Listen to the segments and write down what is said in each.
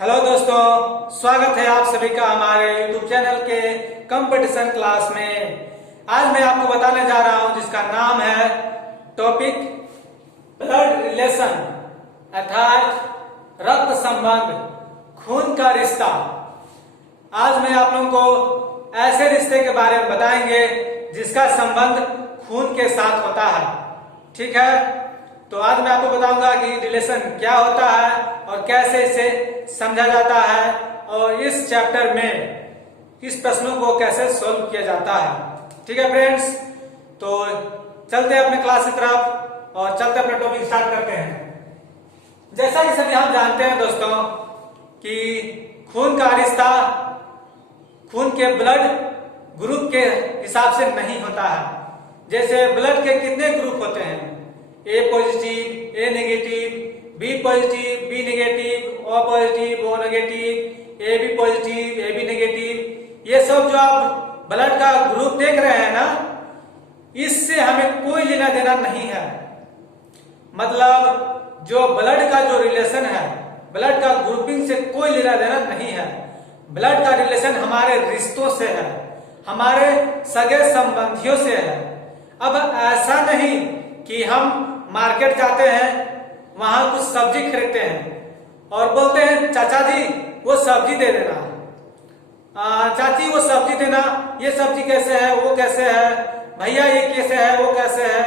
Hello दोस्तों, स्वागत है आप सभी का हमारे यूट्यूब चैनल के कंपटीशन क्लास में। आज मैं आपको बताने जा रहा हूं जिसका नाम है टॉपिक ब्लड रिलेशन, अर्थात रक्त संबंध, खून का रिश्ता। आज मैं आप लोगों को ऐसे रिश्ते के बारे में बताएंगे जिसका संबंध खून के साथ होता है। ठीक है, तो आज मैं आपको बताऊंगा कि रिलेशन क्या होता है और कैसे इसे समझा जाता है और इस चैप्टर में इस प्रश्नों को कैसे सोल्व किया जाता है। ठीक है फ्रेंड्स, तो चलते हैं अपने क्लास की तरफ और चलते अपने टॉपिक स्टार्ट करते हैं। जैसा कि सभी हम जानते हैं दोस्तों कि खून का रिश्ता खून के ब्लड ग्रुप के हिसाब से नहीं होता है। जैसे ब्लड के कितने ग्रुप होते हैं, A positive, A negative, B positive, B negative, O positive, O negative, A B positive, A B negative. ये सब जो आप ब्लड का ग्रुप देख रहे हैं ना, इससे हमें कोई लेना देना नहीं है। मतलब जो ब्लड का जो रिलेशन है, ब्लड का ग्रुपिंग से कोई लेना देना नहीं है। ब्लड का रिलेशन हमारे रिश्तों से है, हमारे सगे संबंधियों से है। अब ऐसा नहीं कि हम मार्केट जाते हैं, वहां कुछ सब्जी खरीदते हैं और बोलते हैं चाचा जी वो सब्जी दे देना, चाची वो सब्जी देना, ये सब्जी कैसे है, वो कैसे है, भैया ये कैसे है, वो कैसे है।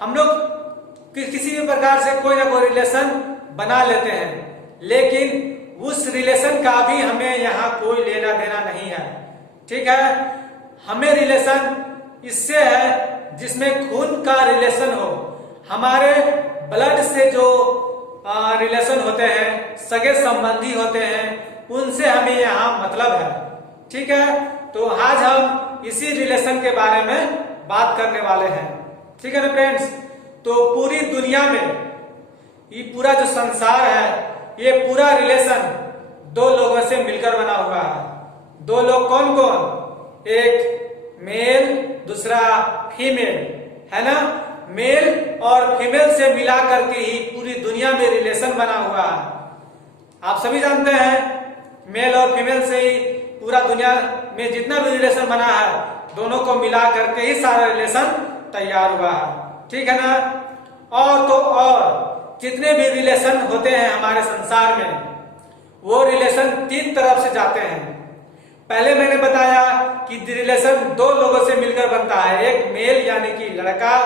हम लोग किसी भी प्रकार से कोई ना कोई रिलेशन बना लेते हैं, लेकिन उस रिलेशन का भी हमें यहाँ कोई लेना देना नहीं है। ठीक है, हमें रिलेशन इससे है जिसमें खून का रिलेशन हो। हमारे ब्लड से जो रिलेशन होते हैं, सगे संबंधी होते हैं, उनसे हमें यहाँ मतलब है। ठीक है, तो आज हम इसी रिलेशन के बारे में बात करने वाले हैं। ठीक है ना फ्रेंड्स, तो पूरी दुनिया में ये पूरा जो संसार है, ये पूरा रिलेशन दो लोगों से मिलकर बना हुआ है। दो लोग कौन कौन? एक मेल, दूसरा फीमेल, है ना। मेल और फीमेल से मिला करके ही पूरी दुनिया में रिलेशन बना हुआ है। आप सभी जानते हैं मेल और फीमेल से ही पूरा दुनिया में जितना भी रिलेशन बना है, दोनों को मिला करके ही सारा रिलेशन तैयार हुआ है। ठीक है ना। और तो और जितने भी रिलेशन होते हैं हमारे संसार में, वो रिलेशन तीन तरफ से जाते हैं। पहले मैंने बताया कि रिलेशन दो लोगों से मिलकर बनता है, एक मेल यानी कि लड़का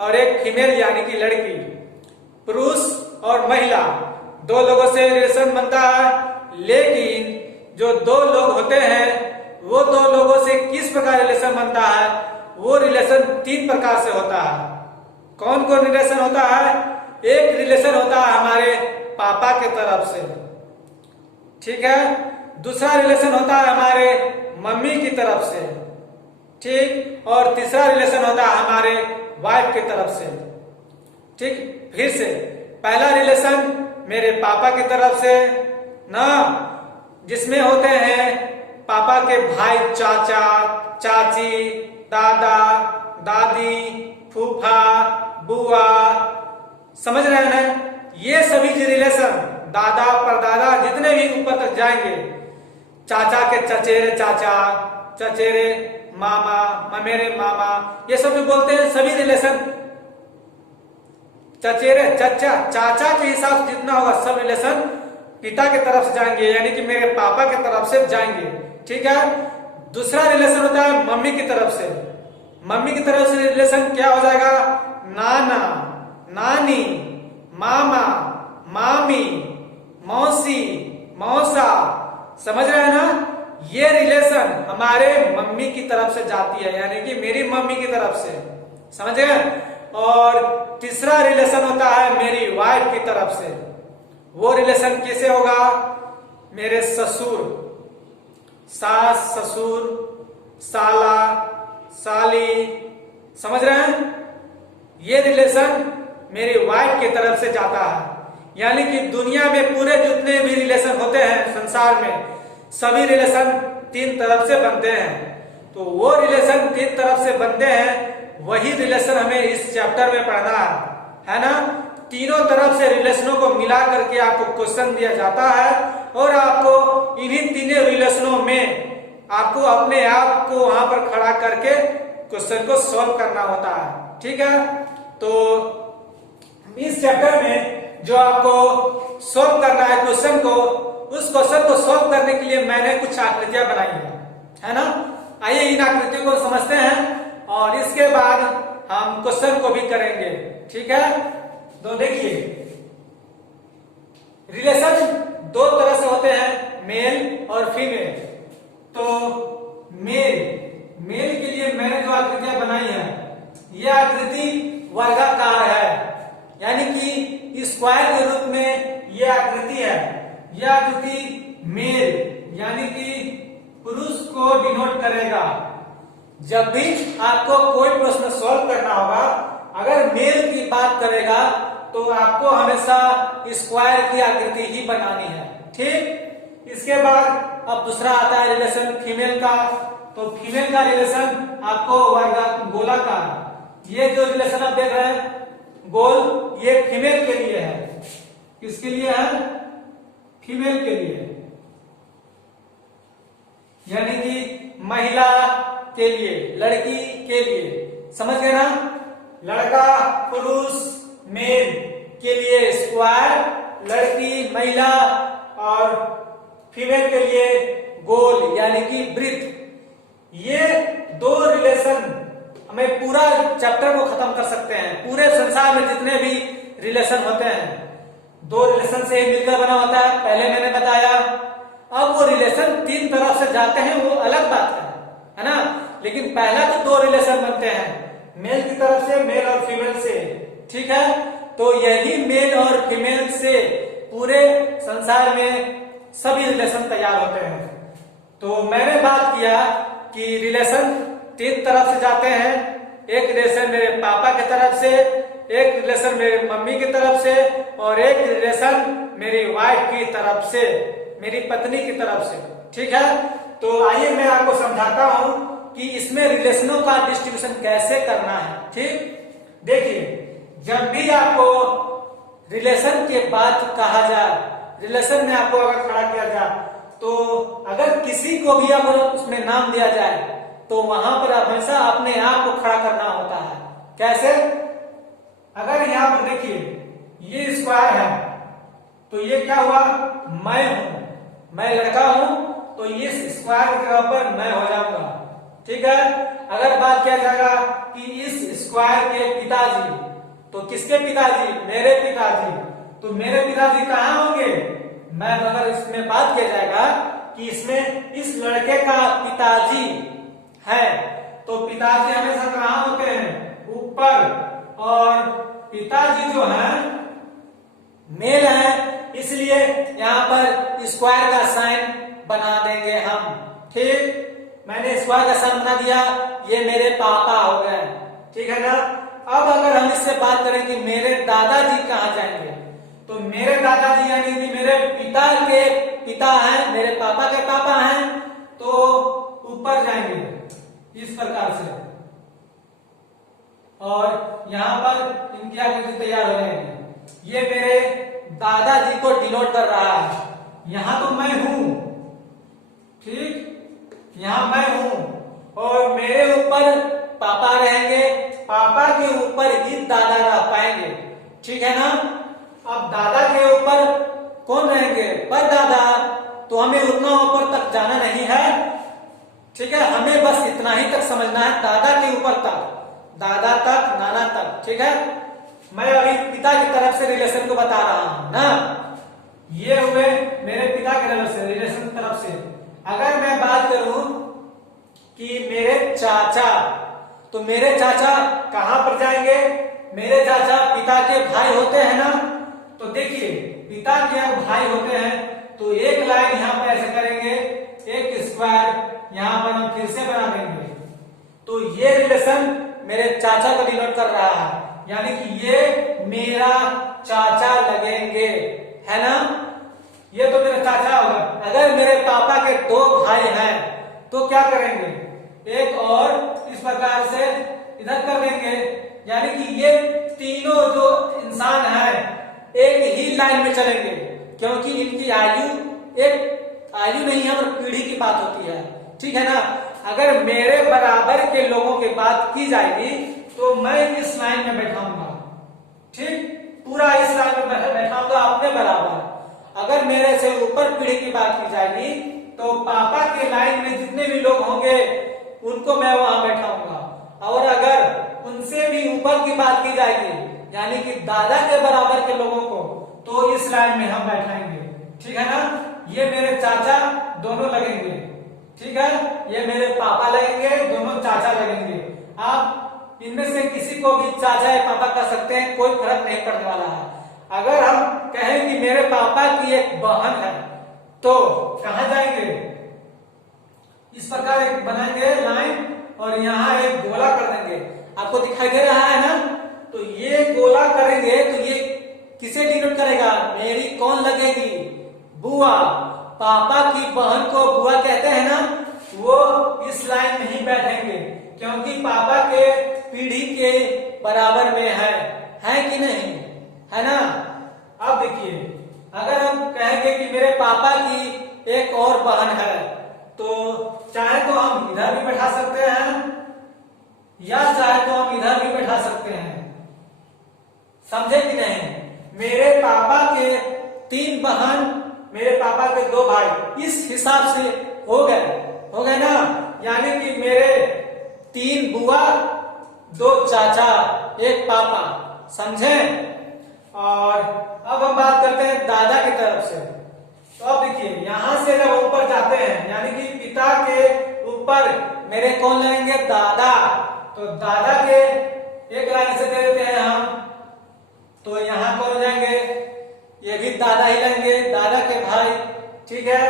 और एक फीमेल यानी कि लड़की। पुरुष और महिला दो लोगों से रिलेशन बनता है, लेकिन जो दो लोग होते हैं वो दो लोगों से किस प्रकार रिलेशन बनता है? वो रिलेशन तीन प्रकार से होता है। कौन कौन रिलेशन होता है? एक रिलेशन होता है हमारे पापा के तरफ से, ठीक है। दूसरा रिलेशन होता है हमारे मम्मी की तरफ से, ठीक। और तीसरा रिलेशन होता है हमारे वाइफ की तरफ से, ठीक। फिर से पहला रिलेशन मेरे पापा की तरफ से ना, जिसमें होते हैं पापा के भाई, चाचा, चाची, दादा, दादी, फूफा, बुआ, समझ रहे हैं ना। ये सभी रिलेशन दादा परदादा जितने भी ऊपर तक जाएंगे, चाचा के चचेरे चाचा, चचेरे मामा, ममेरे मामा, ये सब जो बोलते हैं सभी रिलेशन चचेरे चचा चाचा के हिसाब से जितना होगा सब रिलेशन पिता के तरफ से जाएंगे, यानी कि मेरे पापा के तरफ से जाएंगे। ठीक है। दूसरा रिलेशन होता है मम्मी की तरफ से। मम्मी की तरफ से रिलेशन क्या हो जाएगा? नाना, नानी, मामा, मामी, मौसी, मौसा, समझ रहे हैं ना। ये रिलेशन हमारे मम्मी की तरफ से जाती है, यानी कि मेरी मम्मी की तरफ से, समझ गए। और तीसरा रिलेशन होता है मेरी वाइफ की तरफ से। वो रिलेशन कैसे होगा? मेरे ससुर, सास, ससुर, साला, साली, समझ रहे हैं। ये रिलेशन मेरी वाइफ की तरफ से जाता है। यानी कि दुनिया में पूरे जितने भी रिलेशन होते हैं संसार में, सभी रिलेशन तीन तरफ से बनते हैं। तो वो रिलेशन तीन तरफ से बनते हैं, वही रिलेशन हमें इस चैप्टर में पढ़ना है ना। तीनों तरफ से रिलेशनों को मिला करके आपको क्वेश्चन दिया जाता है और आपको इन्हीं तीनों रिलेशनों में आपको अपने आप को वहां पर खड़ा करके क्वेश्चन को सॉल्व करना होता है। ठीक है, तो इस चैप्टर में जो आपको सॉल्व करना है क्वेश्चन को, उस क्वेश्चन को सॉल्व करने के लिए मैंने कुछ आकृतियां बनाई है ना। आइए इन आकृतियों को समझते हैं और इसके बाद हम क्वेश्चन को भी करेंगे। ठीक है, तो देखिए रिलेशन दो तरह से होते हैं, मेल और फीमेल। तो मेल के लिए मैंने जो आकृतियां बनाई है, यह आकृति वर्गाकार है, यानी कि स्क्वायर के रूप में यह आकृति है। यह आकृति मेल यानी कि पुरुष को डिनोट करेगा। जब भी आपको कोई प्रश्न सॉल्व करना होगा, अगर मेल की बात करेगा तो आपको हमेशा स्क्वायर की आकृति ही बनानी है। ठीक, इसके बाद अब दूसरा आता है रिलेशन फीमेल का। तो फीमेल का रिलेशन आपको गोलाकार, ये जो रिलेशन आप देख रहे हैं गोल, ये फीमेल के लिए है। किसके लिए है? फीमेल के लिए, यानी कि महिला के लिए, लड़की के लिए। समझ गए ना? लड़का पुरुष मेल के लिए स्क्वायर, लड़की महिला और फीमेल के लिए गोल यानी कि वृत्त। ये दो रिलेशन हमें पूरा चैप्टर को खत्म कर सकते हैं। पूरे संसार में जितने भी रिलेशन होते हैं, दो रिलेशन से ही मिलकर बना होता है, पहले मैंने बताया। अब वो रिलेशन तीन तरफ से जाते हैं, वो अलग बात है ना। लेकिन पहला तो दो रिलेशन बनते हैं, मेल की तरफ से, मेल और फीमेल से। ठीक है, तो यही मेल और फीमेल से पूरे संसार में सभी रिलेशन तैयार होते हैं। तो मैंने बात किया कि रिलेशन तीन तरफ से जाते हैं। एक रिलेशन मेरे पापा की तरफ से, एक रिलेशन मेरे मम्मी की तरफ से और एक रिलेशन मेरी वाइफ की तरफ से, मेरी पत्नी की तरफ से। ठीक है, तो आइए मैं आपको समझाता हूं कि इसमें रिलेशनों का डिस्ट्रीब्यूशन कैसे करना है। ठीक, देखिए जब भी आपको रिलेशन के बात कहा जाए, रिलेशन में आपको अगर खड़ा किया जाए, तो अगर किसी को भी अगर उसमें नाम दिया जाए तो वहां पर हमेशा अपने आप को खड़ा करना होता है। कैसे? अगर यहां पर देखिए ये स्क्वायर है, तो ये क्या हुआ? मैं हूं, मैं लड़का हूं, तो इस स्क्वायर की जगह पर मैं हो जाऊंगा। ठीक है, अगर बात किया जाएगा कि इस स्क्वायर के पिताजी, तो किसके पिताजी? मेरे पिताजी। तो मेरे पिताजी कहाँ होंगे? मैं अगर इसमें बात किया जाएगा कि इसमें इस लड़के का पिताजी है, तो पिताजी हमेशा कहाँ होते हैं? ऊपर। और पिताजी जो है मेल है, इसलिए यहाँ पर स्क्वायर का साइन बना देंगे हम। ठीक, मैंने स्क्वायर का साइन बना दिया, ये मेरे पापा हो गए। ठीक है ना। अब अगर हम इससे बात करें कि मेरे दादाजी कहाँ जाएंगे, तो मेरे दादाजी यानी कि मेरे पिता के पिता हैं, मेरे पापा के पापा हैं, तो ऊपर जाएंगे इस प्रकार से। और यहाँ पर इनकी आकृति तैयार हो जाएगी। ये मेरे दादाजी को डिनोट कर रहा है। यहाँ तो मैं हूं, ठीक, यहाँ मैं हूं और मेरे ऊपर पापा रहेंगे, पापा के ऊपर ही दादा रह पाएंगे। ठीक है ना। अब दादा के ऊपर कौन रहेंगे? परदादा। तो हमें उतना ऊपर तक जाना नहीं है। ठीक है, हमें बस इतना ही तक समझना है, दादा के ऊपर तक, दादा तक, नाना तक। ठीक है, मैं अभी पिता की तरफ से रिलेशन को बता रहा हूं ना। ये हुए मेरे पिता की तरफ से, रिलेशन की तरफ से। अगर मैं बात करूं कि मेरे चाचा, तो मेरे चाचा कहां पर जाएंगे? मेरे चाचा पिता के भाई होते हैं ना। तो देखिए पिता के भाई होते हैं, तो एक लाइन यहाँ पर ऐसे करेंगे, एक स्क्वायर यहाँ पर हम फिर से बना देंगे। तो ये रिलेशन मेरे चाचा को डिनोट कर रहा है, यानी कि ये मेरा चाचा लगेंगे, है ना। ये तो मेरा चाचा होगा। अगर मेरे पापा के दो भाई हैं तो क्या करेंगे? एक और इस प्रकार से इधर कर देंगे, यानी कि ये तीनों जो इंसान हैं एक ही लाइन में चलेंगे, क्योंकि इनकी आयु एक आयु नहीं है और पीढ़ी की बात होती है, ठीक है ना। अगर मेरे बराबर के लोगों की बात की जाएगी तो मैं इस लाइन में बैठाऊंगा, ठीक, पूरा इस लाइन में बैठाऊंगा अपने बराबर। अगर मेरे से ऊपर पीढ़ी की बात की जाएगी तो पापा के लाइन में जितने भी लोग होंगे उनको मैं वहां बैठाऊंगा, और अगर उनसे भी ऊपर की बात की जाएगी यानी कि दादा के बराबर के लोगों को, तो इस लाइन में हम बैठाएंगे, ठीक है ना। ये मेरे चाचा दोनों लगेंगे, ठीक है, ये मेरे पापा लगेंगे, दोनों चाचा लगेंगे। आप इनमें से किसी को भी चाचा या पापा कह सकते हैं, कोई फर्क नहीं पड़ने वाला है। अगर हम कहें कि मेरे पापा की एक बहन है तो कहां जाएंगे, इस प्रकार एक बनाएंगे लाइन और यहाँ एक गोला कर देंगे, आपको दिखाई दे रहा है ना। तो ये गोला करेंगे तो ये किसे डिनोट करेगा, मेरी कौन लगेगी, बुआ। पापा की बहन को बुआ कहते हैं ना, वो इस लाइन में ही बैठेंगे क्योंकि पापा के पीढ़ी के बराबर में है कि नहीं, है ना। अब देखिए, अगर हम कहेंगे कि मेरे पापा की एक और बहन है तो चाहे तो हम इधर भी बैठा सकते हैं या चाहे तो हम इधर भी बैठा सकते हैं, समझे कि नहीं। मेरे पापा के 3 बहन, मेरे पापा के 2 भाई, इस हिसाब से हो गए ना, यानी कि मेरे 3 बुआ, 2 चाचा, 1 पापा, समझे। और अब हम बात करते हैं दादा की तरफ से। तो अब देखिए, यहां से जब ऊपर जाते हैं यानी कि पिता के ऊपर मेरे कौन लगेंगे, दादा। तो दादा के एक लाइन से दे देते हैं हम, तो यहाँ कौन हो जाएंगे, ये भी दादा ही लगेंगे, दादा के भाई, ठीक है,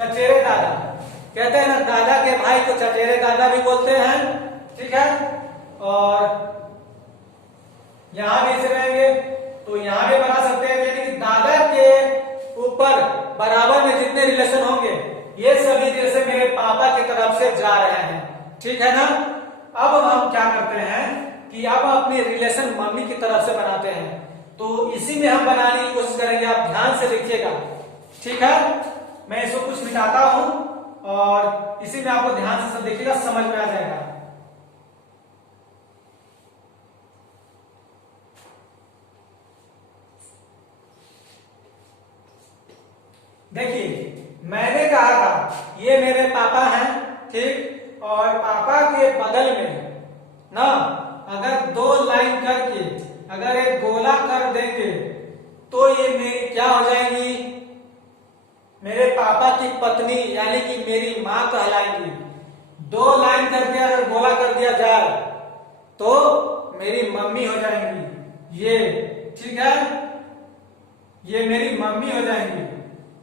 चचेरे दादा कहते हैं ना, दादा के भाई को चचेरे दादा भी बोलते हैं, ठीक है। और यहां भी ऐसे रहेंगे तो यहां भी बना सकते हैं, यानी कि दादा के ऊपर बराबर में जितने रिलेशन होंगे ये सभी रिलेशन मेरे पापा की तरफ से जा रहे हैं, ठीक है ना। अब हम क्या करते हैं कि अब अपनी रिलेशन मम्मी की तरफ से बनाते हैं, तो इसी में हम बनाने की कोशिश करेंगे, आप ध्यान से देखिएगा, ठीक है। मैं इसको कुछ मिटाता हूं और इसी में आपको ध्यान से सब देखिएगा, समझ में आ जाएगा। देखिए, मैंने कहा था ये मेरे पापा हैं, ठीक, और पापा के बगल में ना अगर 2 लाइन करके अगर एक गोला कर देंगे तो ये मेरी क्या हो जाएगी, मेरे पापा की पत्नी यानी कि मेरी मां कहलाएंगी। 2 लाइन करके अगर गोला कर दिया जाए तो मेरी मम्मी हो जाएंगी, ये, ठीक है, ये मेरी मम्मी हो जाएंगी।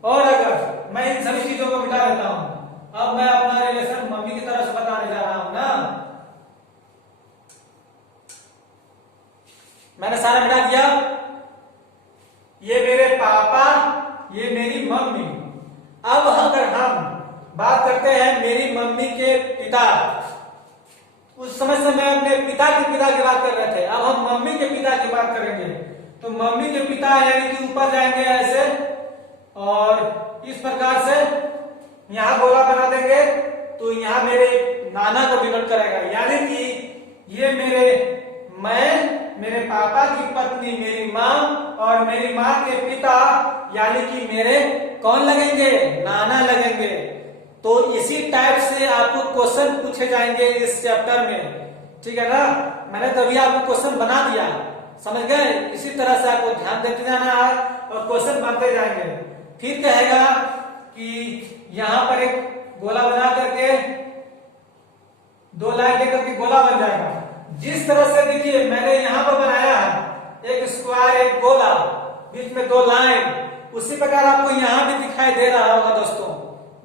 और अगर मैं इन सभी चीजों को मिटा देता हूं, अब मैं अपना रिलेशन मम्मी की तरफ से बताने जा रहा हूं ना, मैंने सारा मिटा दिया, ये मेरे पापा, ये मेरी मम्मी। अब अगर हम बात करते हैं मेरी मम्मी के पिता, उस समय से मैं अपने पिता के पिता की बात कर रहे थे, अब हम मम्मी के पिता की बात करेंगे। तो मम्मी के पिता यानी कि ऊपर जाएंगे ऐसे और इस प्रकार से यहां गोला बना देंगे, तो यहां मेरे नाना को डिनोट करेगा, यानी कि ये मेरे पापा की पत्नी मेरी माँ और मेरी माँ के पिता यानी कि मेरे कौन लगेंगे, नाना लगेंगे। तो इसी टाइप से आपको क्वेश्चन पूछे जाएंगे इस चैप्टर में, ठीक है ना। मैंने तो अभी आपको क्वेश्चन बना दिया, समझ गए। इसी तरह से आपको ध्यान देते जाना है और क्वेश्चन बनते जाएंगे। फिर कहेगा कि यहाँ पर एक गोला बना करके 2 लाइन लेकर के गोला बन जाएगा। जिस तरह से देखिए मैंने यहाँ पर बनाया है एक स्क्वायर, एक गोला, बीच में 2 लाइन, उसी प्रकार आपको यहाँ भी दिखाई दे रहा होगा दोस्तों,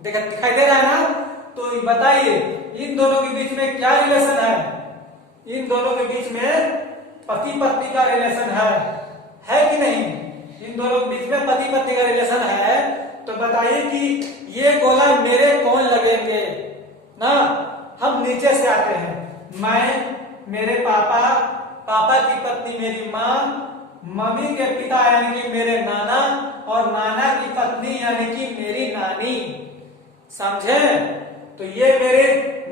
दिखाई दे रहा है ना। तो बताइए इन दोनों के बीच में क्या रिलेशन है, इन दोनों के बीच में पति पत्नी का रिलेशन है कि नहीं, इन दोनों के बीच में पति पत्नी का रिलेशन है। तो बताइए कि ये गोला मेरे कौन लगेंगे ना। हम नीचे से आते हैं, मैं, मेरे पापा, पापा की पत्नी मेरी माँ, मम्मी के पिता यानी कि मेरे नाना, और नाना की पत्नी यानी कि मेरी नानी। समझे? तो ये मेरे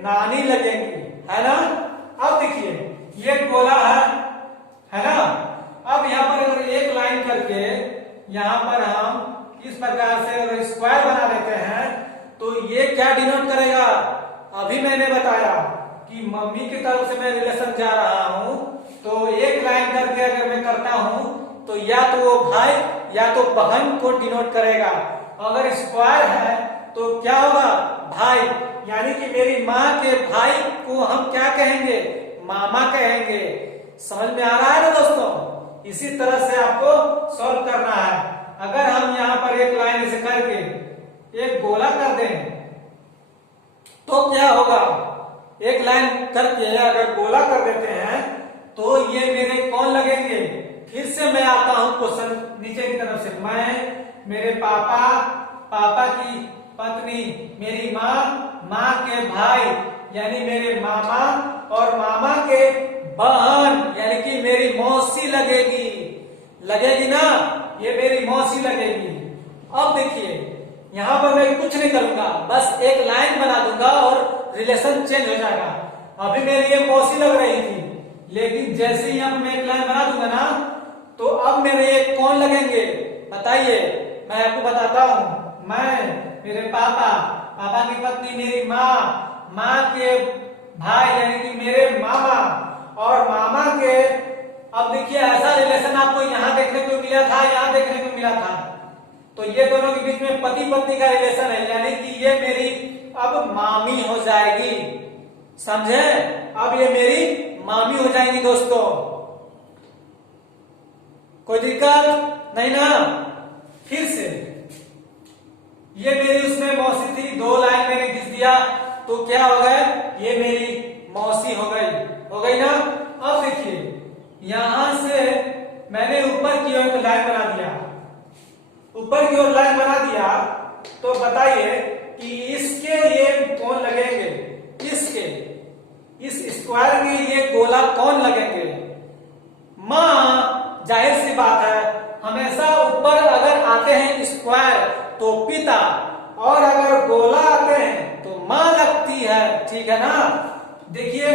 नानी लगेंगी, है ना। अब देखिए ये गोला है ना। अब यहाँ पर अगर एक लाइन करके यहाँ पर हम इस प्रकार से अगर स्क्वायर बना लेते हैं तो ये क्या डिनोट करेगा? अभी मैंने बताया कि मम्मी की तरफ से मैं रिलेशन जा रहा हूं, तो एक लाइन करके अगर मैं करता हूं तो या तो वो भाई या तो बहन को डिनोट करेगा। अगर स्क्वायर है तो क्या होगा? भाई, यानी कि मेरी माँ के भाई को हम क्या कहेंगे? मामा कहेंगे। समझ में आ रहा है ना दोस्तों? इसी तरह से आपको सॉल्व करना है। अगर हम यहाँ पर एक लाइन ऐसे करके एक गोला कर दें तो क्या होगा? एक लाइन करके अगर गोला कर देते हैं तो ये मेरे कौन लगेंगे? फिर से मैं आता हूं क्वेश्चन नीचे की तरफ से। मैं, मेरे पापा, पापा की पत्नी मेरी माँ, माँ के भाई यानी मेरे मामा, और मामा के बहन यानी कि मेरी मौसी लगेगी। लगेगी ना? ये मेरी मौसी लगेगी। अब देखिए यहाँ पर मैं कुछ नहीं करूंगा, बस एक लाइन बना दूंगा और रिलेशन चेंज हो जाएगा। अभी मेरी ये मौसी लग रही थी, लेकिन जैसे ही यहाँ मैं एक लाइन बना दूंगा ना तो अब मेरे ये कौन लगेंगे? बताइए, मैं आपको बताता हूँ। मैं, मेरे पापा, पापा की पत्नी मेरी माँ, माँ के भाई यानी कि मेरे मामा, और मामा के, अब देखिए ऐसा रिलेशन आपको यहाँ देखने को मिला था, यहाँ देखने को मिला था, तो ये दोनों के बीच में पति पत्नी का रिलेशन है, यानी कि ये मेरी अब मामी हो जाएगी। समझे? अब ये मेरी मामी हो जाएंगी दोस्तों। कोई दिक्कत नहीं ना? फिर से ये मेरी उसमें मौसी थी, दो लाइन मैंने खींच दिया तो क्या हो गया? ये मेरी मौसी हो गई ना। अब देखिए यहां से मैंने ऊपर की ओर लाइन बना दिया, ऊपर की ओर लाइन बना दिया, तो बताइए कि इसके ये कौन लगेंगे? इसके, इस स्क्वायर के ये गोला कौन लगेंगे? मां, जाहिर सी बात है, हमेशा ऊपर अगर आते हैं स्क्वायर तो पिता, और अगर गोला आते हैं तो मां लगती है। ठीक है ना? देखिए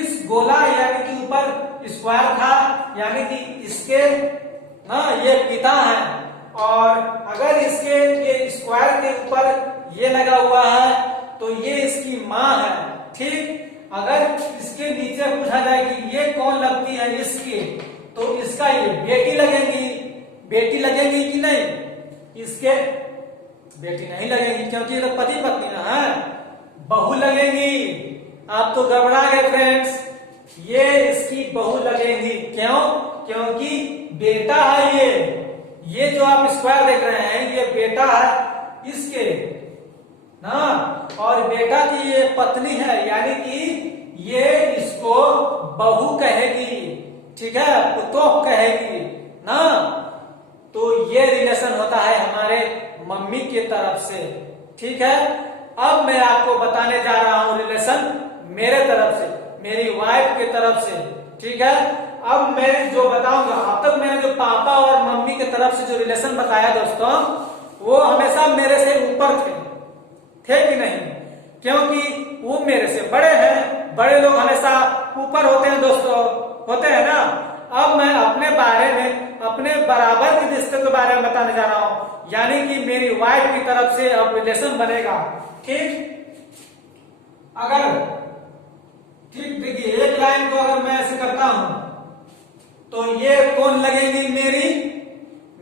इस गोला यानी कि ऊपर स्क्वायर था, यानी कि इसके ना ये पिता है, और अगर इसके ये स्क्वायर के ऊपर ये लगा हुआ है तो ये इसकी माँ है। ठीक, अगर इसके नीचे पूछा जाए कि ये कौन लगती है इसकी, तो इसका ये बेटी लगेंगी। बेटी लगेंगी कि नहीं? इसके बेटी नहीं लगेंगी क्योंकि ये लोग पति पत्नी ना है। बहू लगेंगी। आप तो घबरा गए फ्रेंड्स, ये इसकी बहू लगेंगी। क्यों? क्योंकि बेटा है ये जो आप स्क्वायर देख रहे हैं ये बेटा है इसके ना, और बेटा की ये पत्नी है, यानी कि ये इसको बहू कहेगी। ठीक है, पुतोह कहेगी ना। तो ये रिलेशन होता है हमारे मम्मी की तरफ से। ठीक है, अब मैं आपको बताने जा रहा हूं रिलेशन मेरे तरफ से, मेरी वाइफ की तरफ से। ठीक है, अब मैं जो बताऊंगा, अब तक मैंने जो पापा और मम्मी की तरफ से जो रिलेशन बताया दोस्तों, वो हमेशा मेरे से ऊपर थे कि नहीं? क्योंकि वो मेरे से बड़े हैं, बड़े लोग हमेशा ऊपर होते हैं दोस्तों, होते हैं ना। अब मैं अपने बारे में, अपने बराबर के रिश्ते के बारे में बताने जा रहा हूं, यानी कि मेरी वाइफ की तरफ से अब रिलेशन बनेगा। ठीक, अगर ठीक देखिए एक लाइन को अगर मैं ऐसे करता हूं तो ये कौन लगेगी?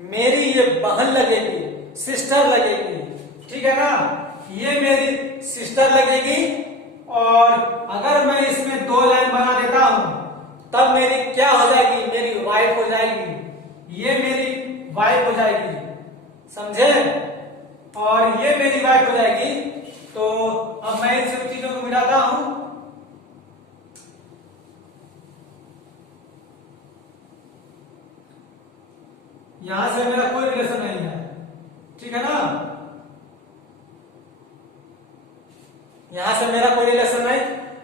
मेरी ये बहन लगेगी, सिस्टर लगेगी। ठीक है ना, ये मेरी सिस्टर लगेगी। और अगर मैं इसमें दो लाइन बना देता हूं तब मेरी क्या हो जाएगी? मेरी वाइफ हो जाएगी। ये मेरी वाइफ हो जाएगी, समझे? और ये मेरी वाइफ हो जाएगी। तो अब मैं इन सभी चीजों को मिलाता हूं। यहां से मेरा कोई रिलेशन नहीं है। ठीक है ना, यहां से मेरा कोई रिलेशन नहीं।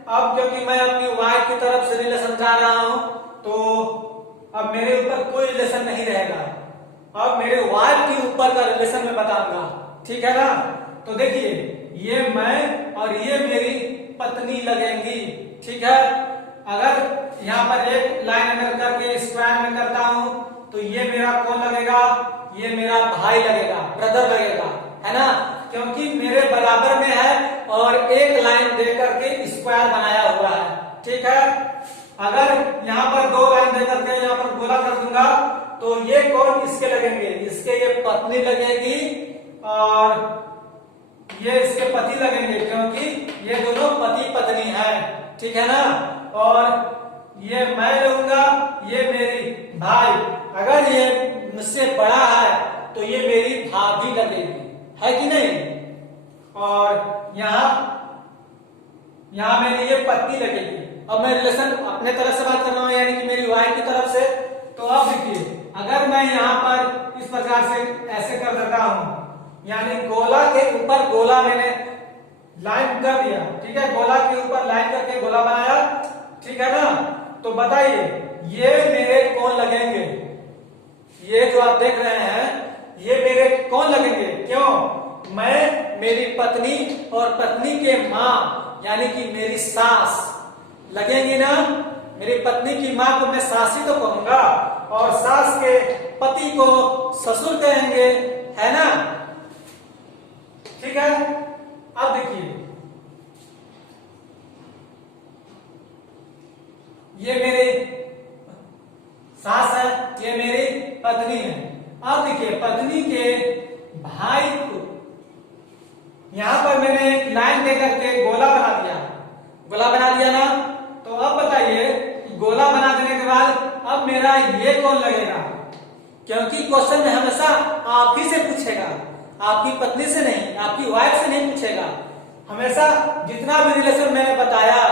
अब क्योंकि मैं अपनी वाइफ की तरफ से रिलेशन जा रहा हूं तो अब मेरे ऊपर कोई रिलेशन नहीं रहेगा। अब मेरे वाइफ के ऊपर का रिलेशन मैं बताऊंगा, ठीक है ना। तो देखिए, ये मैं और ये मेरी पत्नी लगेंगी, ठीक है। अगर यहाँ पर एक लाइन अगर करके स्क्वायर में करता हूं तो ये मेरा कौन लगेगा, ये मेरा भाई लगेगा, ब्रदर लगेगा, है ना, क्योंकि मेरे बराबर में है और एक लाइन दे करके स्क्वायर बनाया हुआ है, ठीक है। अगर यहाँ पर दो लाइन दे करके यहाँ पर गोला कर दूंगा तो ये कौन इसके लगेंगे, इसके ये पत्नी लगेगी और ये इसके पति लगेंगे, क्योंकि ये दोनों पति पत्नी है, ठीक है ना। और ये मैं लूंगा, ये मेरी भाई, अगर ये मुझसे बड़ा है तो ये मेरी भाभी लगेगी, है कि नहीं। और यहाँ मेरी ये पत्नी लगेगी। अब मैं रिलेशन अपने तरफ से बात कर रहा हूँ, यानी कि मेरी वाइफ की तरफ से। तो अब देखिए, अगर मैं यहाँ पर इस प्रकार से ऐसे कर देता हूं, यानी गोला के ऊपर गोला मैंने लाइन कर दिया, ठीक है, गोला के ऊपर लाइन करके गोला बनाया, ठीक है ना। तो बताइए ये मेरे कौन लगेंगे, ये जो आप देख रहे हैं ये मेरे कौन लगेंगे, क्यों, मैं मेरी पत्नी और पत्नी के माँ यानी कि मेरी सास लगेंगी ना। मेरी पत्नी की माँ को मैं सास ही तो कहूंगा और सास के पति को ससुर कहेंगे, है ना, ठीक है। अब देखिए, ये मेरी सास है, ये मेरी पत्नी है। अब देखिए, पत्नी के भाई को यहां पर मैंने एक लाइन दे करके गोला बना दिया, गोला बना दिया ना। तो अब बताइए, गोला बना देने के बाद अब मेरा ये कौन लगेगा, क्योंकि क्वेश्चन में हमेशा आप ही से पूछेगा, आपकी पत्नी से नहीं, आपकी वाइफ से नहीं पूछेगा। हमेशा जितना भी रिलेशन मैंने बताया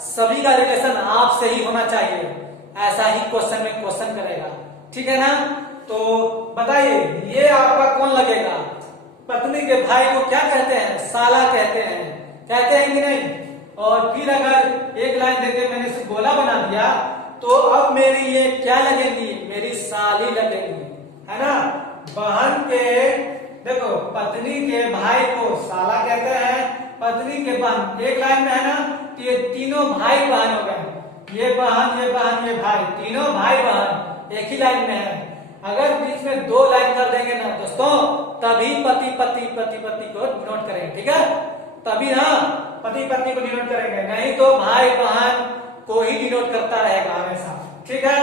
सभी का रिलेशन आपसे ही होना चाहिए, ऐसा ही क्वेश्चन में क्वेश्चन करेगा, ठीक है ना। तो बताइए ये आपका कौन लगेगा, पत्नी के भाई को क्या कहते हैं, साला कहते हैं कि नहीं। और फिर अगर एक लाइन देके मैंने इसे गोला बना दिया तो अब मेरी ये क्या लगेगी, मेरी साली लगेगी, है ना। बहन के, देखो, पत्नी के भाई को साला कहते हैं, पत्नी के बहन, एक लाइन में है ना, तो ये तीनों भाई बहन हो गए, ये बहन ये बहन ये भाई, तीनों भाई बहन एक ही लाइन में है। अगर बीच में दो लाइन कर देंगे ना दोस्तों, तभी पति पति पति पति को डिनोट करेंगे, ठीक है, तभी ना पति पत्नी को डिनोट करेंगे, नहीं तो भाई बहन को ही डिनोट करता रहेगा हमेशा, ठीक है।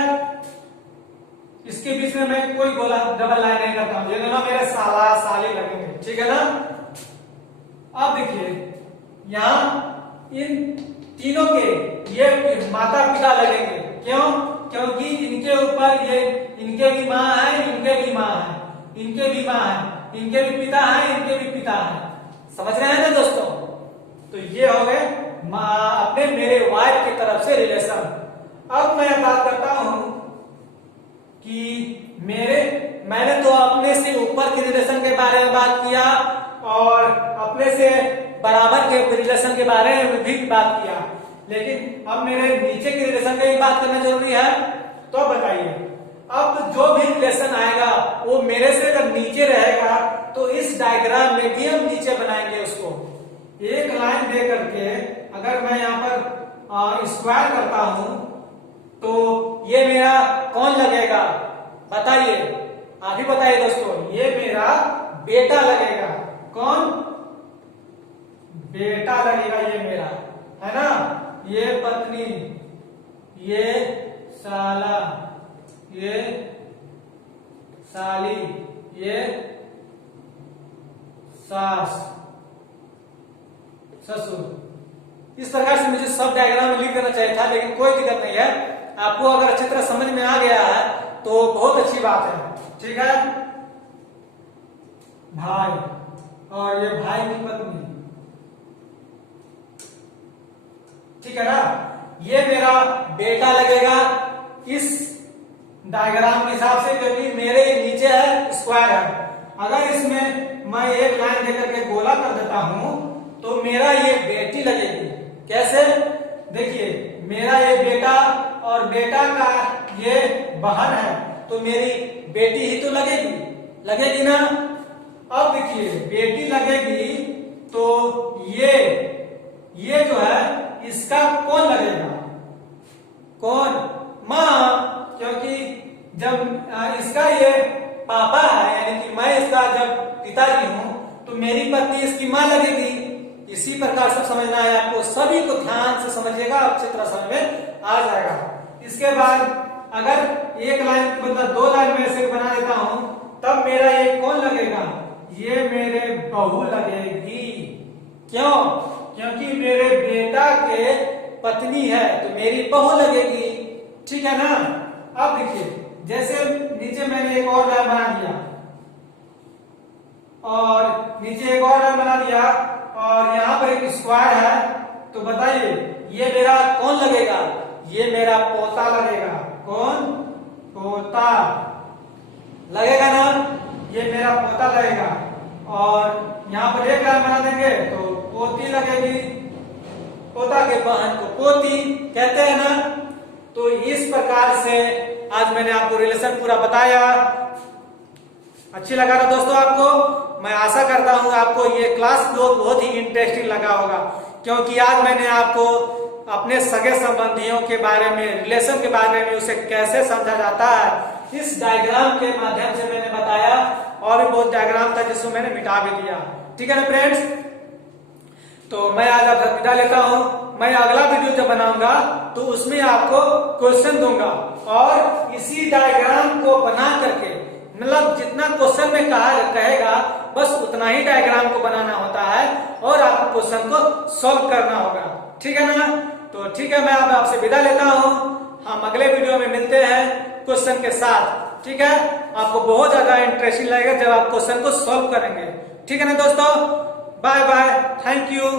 इसके बीच में मैं कोई गोला डबल लाइन नहीं करता हूं, ये दोनों मेरे साला साली लगेंगे, ठीक है ना। अब देखिए, यहाँ इन तीनों के ये माता पिता लगेंगे, क्यों, क्योंकि इनके ऊपर ये, इनके भी माँ है, इनके भी माँ है, इनके भी माँ है, इनके भी पिता है, इनके भी पिता है, समझ रहे हैं ना दोस्तों। तो ये हो गए अपने मेरे वाइफ की तरफ से रिलेशन। अब मैं बात करता हूं कि मैंने तो अपने से ऊपर के रिलेशन के बारे में बात किया और अपने से बराबर के रिलेशन के बारे में भी बात किया, लेकिन अब मेरे नीचे के रिलेशन की बात करना जरूरी है। तो बताइए, अब जो भी रिलेशन आएगा वो मेरे से अगर नीचे रहेगा तो इस डायग्राम में भी हम नीचे बनाएंगे उसको। एक लाइन दे करके अगर मैं यहाँ पर स्क्वायर करता हूं तो ये मेरा कौन लगेगा, बताइए, आप ही बताइए दोस्तों, ये मेरा बेटा लगेगा, कौन, बेटा लगेगा ये मेरा, है ना। ये पत्नी, ये साला, ये साली, ये सास, ससुर। इस प्रकार से मुझे सब डायग्राम में लिख देना चाहिए था, लेकिन कोई दिक्कत नहीं है। आपको अगर अच्छी तरह समझ में आ गया है तो बहुत अच्छी बात है, ठीक है। भाई और ये भाई की पत्नी, ठीक है ना। ये मेरा बेटा लगेगा इस डायग्राम के हिसाब से, क्योंकि मेरे नीचे है स्क्वायर है। अगर इसमें मैं एक लाइन देकर के गोला कर देता हूं तो मेरा ये बेटी लगेगी, कैसे, देखिए, मेरा ये बेटा और बेटा का ये बहन है, तो मेरी बेटी ही तो लगेगी, लगेगी ना। अब देखिए बेटी लगेगी तो ये जो है इसका कौन लगेगा, कौन, माँ, क्योंकि जब इसका ये पापा है यानी कि मैं इसका जब पिताजी हूं तो मेरी पत्नी इसकी माँ लगेगी। इसी प्रकार से समझना है आपको, सभी को ध्यान से समझिएगा, अच्छी तरह समझ में आ जाएगा। इसके बाद अगर एक लाइन के बदला 2 लाइन में से बना देता हूं तब मेरा ये कौन लगेगा, ये मेरे बहू लगेगी। क्यों, क्योंकि मेरे बेटा के पत्नी है तो मेरी बहू लगेगी, ठीक है ना। अब देखिए जैसे नीचे मैंने एक और लाइन बना दिया और नीचे एक और लाइन बना दिया और यहाँ पर एक स्क्वायर है, तो बताइए ये मेरा कौन लगेगा, ये मेरा पोता लगेगा। कौन, पोता लगेगा ना, ये मेरा पोता लगेगा। और यहाँ पर एक लाइन बना देंगे तो पोती लगेगी, पोता के बहन को पोती कहते हैं ना। तो इस प्रकार से आज मैंने आपको रिलेशन पूरा बताया। अच्छी लगा ना दोस्तों आपको, मैं आशा करता हूं आपको ये क्लास बहुत ही इंटरेस्टिंग लगा होगा, क्योंकि आज मैंने आपको अपने सगे संबंधियों के बारे में, रिलेशन के बारे में, उसे कैसे समझा जाता है, इस डायग्राम के माध्यम से मैंने बताया। और भी बहुत डायग्राम था जिसको मैंने मिटा भी दिया, ठीक है ना फ्रेंड्स। तो मैं आज आपसे विदा लेता हूं। मैं अगला वीडियो जब बनाऊंगा तो उसमें आपको क्वेश्चन दूंगा और इसी डायग्राम को बना करके, मतलब जितना क्वेश्चन में कहेगा बस उतना ही डायग्राम को बनाना होता है और आपको क्वेश्चन को सॉल्व करना होगा, ठीक है ना। तो ठीक है, मैं अब आपसे विदा लेता हूं। हम अगले वीडियो में मिलते हैं क्वेश्चन के साथ, ठीक है। आपको बहुत ज्यादा इंटरेस्टिंग लगेगा जब आप क्वेश्चन को सॉल्व करेंगे, ठीक है ना दोस्तों। Bye bye, thank you.